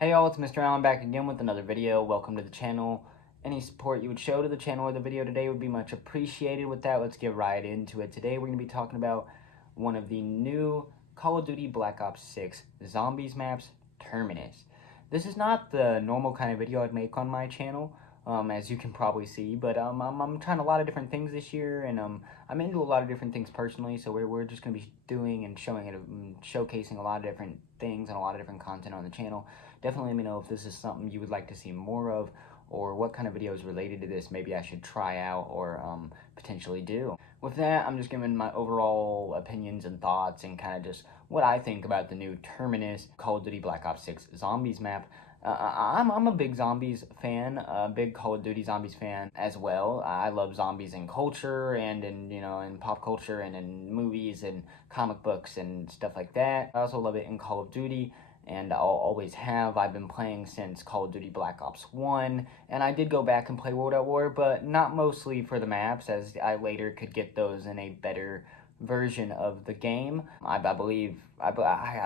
Hey y'all, it's Mr. Allen back again with another video. Welcome to the channel. Any support you would show to the channel or the video today would be much appreciated. With that, let's get right into it. Today we're going to be talking about one of the new Call of Duty Black Ops 6 Zombies maps, Terminus. This is not the normal kind of video I'd make on my channel, as you can probably see, but I'm trying a lot of different things this year, and I'm into a lot of different things personally, so we're just going to be doing and showing it, showcasing a lot of different things and a lot of different content on the channel. Definitely let me know if this is something you would like to see more of, or what kind of videos related to this maybe I should try out or potentially do. With that, I'm just giving my overall opinions and thoughts and kind of just what I think about the new Terminus Call of Duty Black Ops 6 Zombies map. I'm a big Zombies fan, a big Call of Duty Zombies fan as well. I love zombies in culture and in pop culture and in movies and comic books and stuff like that. I also love it in Call of Duty, and I'll always have. I've been playing since Call of Duty Black Ops 1, and I did go back and play World at War, but not mostly for the maps, as I later could get those in a better version of the game. I believe, I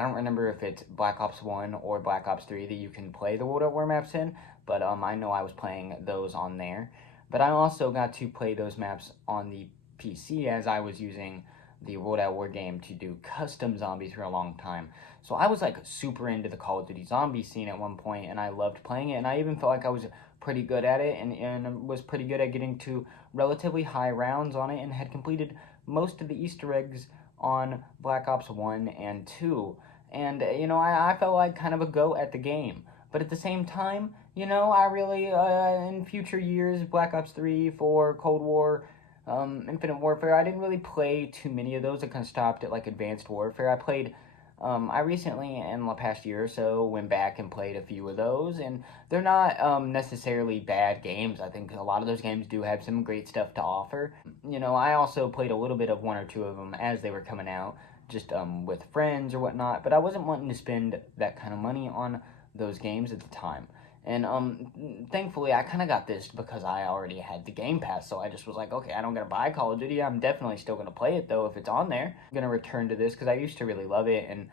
don't remember if it's Black Ops 1 or Black Ops 3 that you can play the World at War maps in, but I know I was playing those on there. But I also got to play those maps on the PC, as I was using the World at War game to do custom zombies for a long time. So I was like super into the Call of Duty zombie scene at one point, and I loved playing it, and I even felt like I was pretty good at it, and was pretty good at getting to relatively high rounds on it, and had completed most of the Easter eggs on Black Ops 1 and 2. And, I felt like kind of a goat at the game. But at the same time, I really, in future years, Black Ops 3, 4, Cold War, Infinite Warfare, I didn't really play too many of those. I kind of stopped at, like, Advanced Warfare. I recently, in the past year or so, went back and played a few of those, and they're not necessarily bad games. I think a lot of those games do have some great stuff to offer. I also played a little bit of one or two of them as they were coming out, just with friends or whatnot, but I wasn't wanting to spend that kind of money on those games at the time. And thankfully, I kind of got this because I already had the Game Pass, so I just was like, okay, I don't gotta buy Call of Duty. I'm definitely still gonna play it though if it's on there. I'm gonna return to this because I used to really love it, and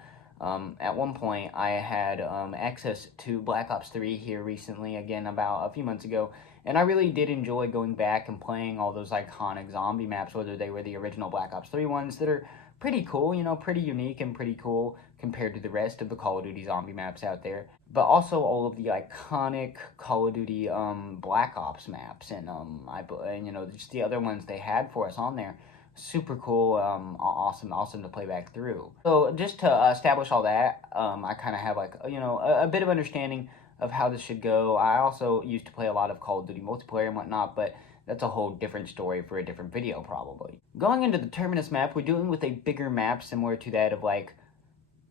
at one point I had access to Black Ops 3 here recently, again about a few months ago, and I really did enjoy going back and playing all those iconic zombie maps, whether they were the original Black Ops 3 ones that are pretty cool, pretty unique and pretty cool compared to the rest of the Call of Duty zombie maps out there. But also all of the iconic Call of Duty Black Ops maps, and just the other ones they had for us on there. Super cool, awesome to play back through. So just to establish all that, I kind of have like a bit of understanding of how this should go. I also used to play a lot of Call of Duty multiplayer and whatnot, but that's a whole different story for a different video, probably. Going into the Terminus map, we're dealing with a bigger map similar to that of like,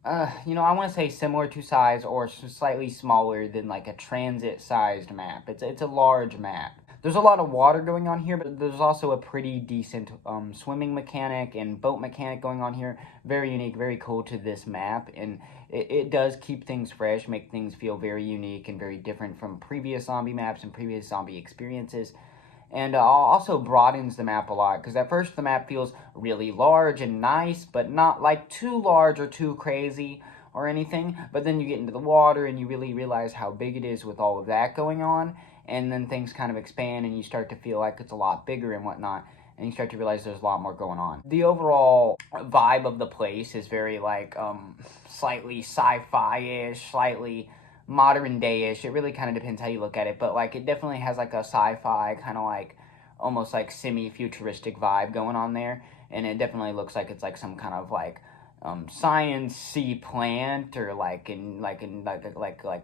I want to say similar to size or slightly smaller than like a transit-sized map. It's a large map. There's a lot of water going on here, but there's also a pretty decent swimming mechanic and boat mechanic going on here. Very unique, very cool to this map, and it does keep things fresh, make things feel very unique and very different from previous zombie maps and previous zombie experiences. And also broadens the map a lot, because at first the map feels really large and nice, but not like too large or too crazy or anything. But then you get into the water and you really realize how big it is with all of that going on, and then things kind of expand and you start to feel like it's a lot bigger and whatnot, and you start to realize there's a lot more going on. The overall vibe of the place is very like slightly sci-fi-ish, slightly modern day-ish. It really kind of depends how you look at it, but like it definitely has like a sci-fi kind of like almost like semi-futuristic vibe going on there, and it definitely looks like it's like some kind of like science-y plant, or like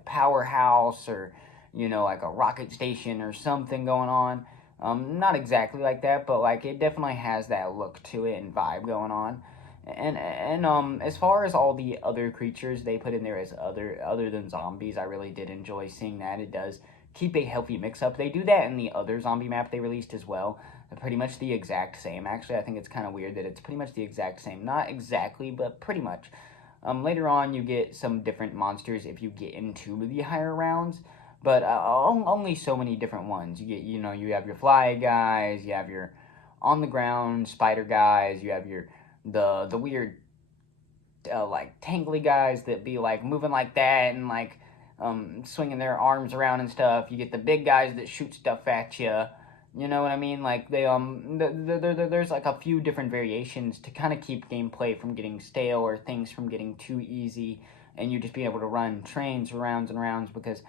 powerhouse, or like a rocket station or something going on. Not exactly like that, but like it definitely has that look to it and vibe going on. And as far as all the other creatures they put in there as other than zombies, I really did enjoy seeing that. It does keep a healthy mix-up. They do that in the other zombie map they released as well. They're pretty much the exact same. Actually, I think it's kind of weird that it's pretty much the exact same. Not exactly, but pretty much. Later on, you get some different monsters if you get into the higher rounds, but only so many different ones. You get, you have your fly guys, you have your on the ground spider guys, you have your the weird like tangly guys that be like moving like that, and like swinging their arms around and stuff. You get the big guys that shoot stuff at you. You know what I mean? Like they there's like a few different variations to kind of keep gameplay from getting stale or things from getting too easy, and you just be able to run trains rounds and rounds because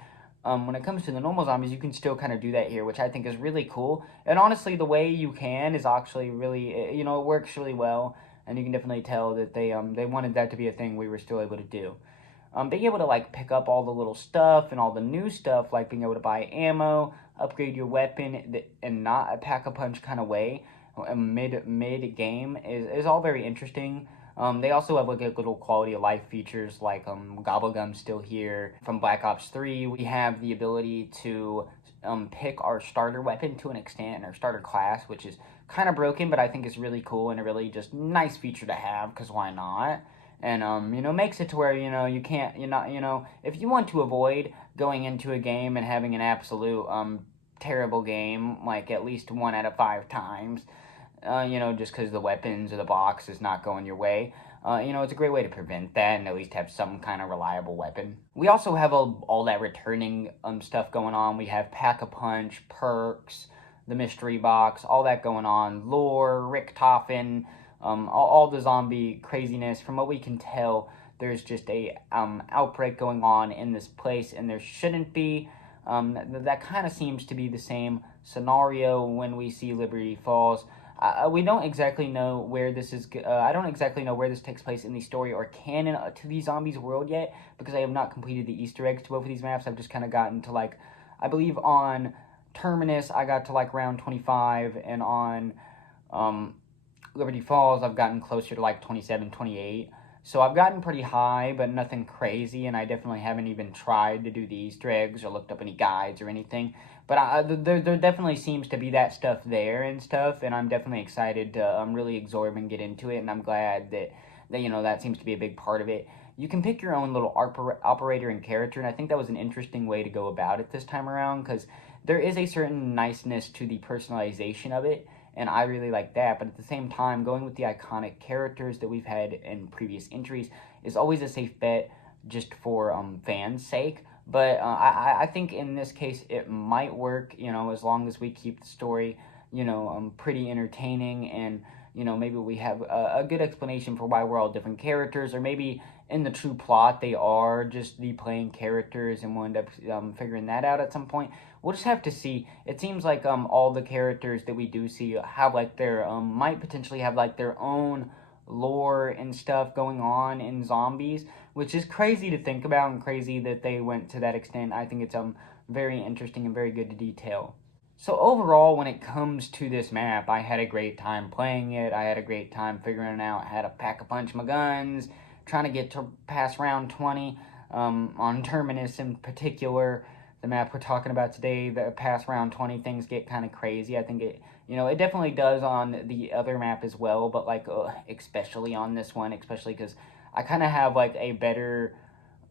when it comes to the normal zombies, you can still kind of do that here, which I think is really cool. And honestly, the way you can is actually really, it works really well, and you can definitely tell that they wanted that to be a thing we were still able to do. Being able to like pick up all the little stuff and all the new stuff, like being able to buy ammo, upgrade your weapon, and not a pack-a-punch kind of way, mid game is all very interesting. They also have like a little quality of life features like Gobblegum's still here from Black Ops 3. We have the ability to pick our starter weapon to an extent, our starter class, which is kind of broken, but I think is really cool and a really just nice feature to have, because why not? And makes it to where you can't, if you want to avoid going into a game and having an absolute terrible game like at least 1 out of 5 times, just because the weapons or the box is not going your way. It's a great way to prevent that and at least have some kind of reliable weapon. We also have all that returning stuff going on. We have Pack-a-Punch, perks, the mystery box, all that going on. Lore, Richtofen, all the zombie craziness. From what we can tell, there's just a outbreak going on in this place, and there shouldn't be. That kind of seems to be the same scenario when we see Liberty Falls. We don't exactly know where this is. I don't exactly know where this takes place in the story or canon to the zombies world yet, because I have not completed the Easter eggs to both of these maps. I've just kind of gotten to like, I believe on Terminus I got to like round 25, and on Liberty Falls I've gotten closer to like 27, 28. So I've gotten pretty high, but nothing crazy, and I definitely haven't even tried to do the Easter eggs or looked up any guides or anything. But there definitely seems to be that stuff there and stuff, and I'm definitely excited to really absorb and get into it, and I'm glad that that seems to be a big part of it. You can pick your own little operator and character, and I think that was an interesting way to go about it this time around, because there is a certain niceness to the personalization of it, and I really like that. But at the same time, going with the iconic characters that we've had in previous entries is always a safe bet, just for fans' sake. But I think in this case it might work, as long as we keep the story, pretty entertaining, and maybe we have a good explanation for why we're all different characters, or maybe in the true plot they are just the playing characters, and we'll end up figuring that out at some point. We'll just have to see. It seems like all the characters that we do see have like their might potentially have like their own lore and stuff going on in zombies, which is crazy to think about and crazy that they went to that extent. I think it's very interesting and very good to detail. So overall, when it comes to this map, I had a great time playing it. I had a great time figuring out how to pack-a-punch my guns, trying to get to past round 20 on Terminus in particular. The map we're talking about today, the past round 20, things get kind of crazy. I think it definitely does on the other map as well, but like especially on this one, especially because I kind of have like a better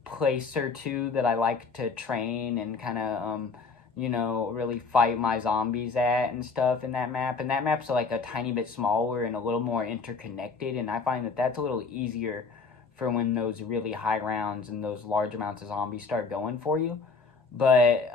place or two that I like to train and kind of really fight my zombies at and stuff in that map. And that map's like a tiny bit smaller and a little more interconnected, and I find that that's a little easier for when those really high rounds and those large amounts of zombies start going for you. But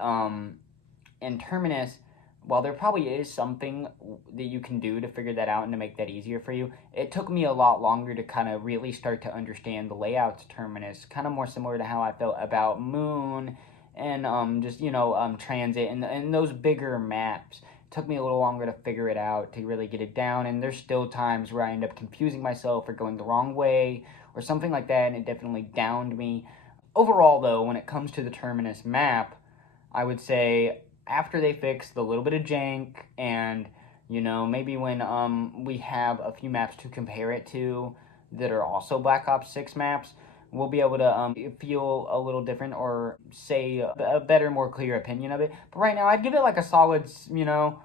in Terminus, while there probably is something that you can do to figure that out and to make that easier for you, it took me a lot longer to kind of really start to understand the layouts of Terminus, kind of more similar to how I felt about Moon and Transit and those bigger maps. It took me a little longer to figure it out, to really get it down, and there's still times where I end up confusing myself or going the wrong way or something like that, and it definitely downed me. Overall, though, when it comes to the Terminus map, I would say after they fix the little bit of jank, and maybe when we have a few maps to compare it to that are also Black Ops 6 maps, we'll be able to feel a little different or say a better, more clear opinion of it. But right now, I'd give it like a solid 7,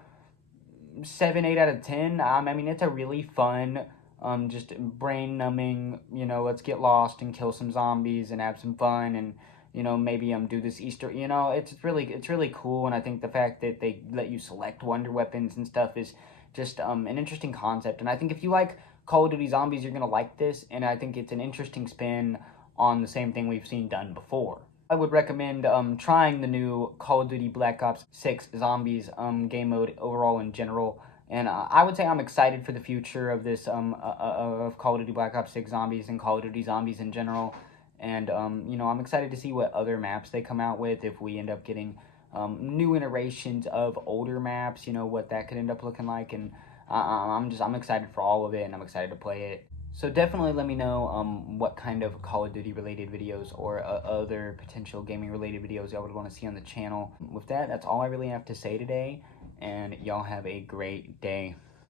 8 out of 10. I mean, it's a really fun, just brain-numbing, let's get lost and kill some zombies and have some fun, and maybe do this Easter. It's really cool, and I think the fact that they let you select wonder weapons and stuff is just an interesting concept. And I think if you like Call of Duty Zombies, you're gonna like this, and I think it's an interesting spin on the same thing we've seen done before. I would recommend trying the new Call of Duty Black Ops 6 Zombies game mode overall in general. And I would say I'm excited for the future of this of Call of Duty Black Ops 6 Zombies and Call of Duty Zombies in general. And you know, I'm excited to see what other maps they come out with if we end up getting new iterations of older maps. You know what that could end up looking like, and I'm excited for all of it, and I'm excited to play it. So definitely let me know what kind of Call of Duty related videos or other potential gaming related videos y'all would want to see on the channel. With that, that's all I really have to say today, and y'all have a great day.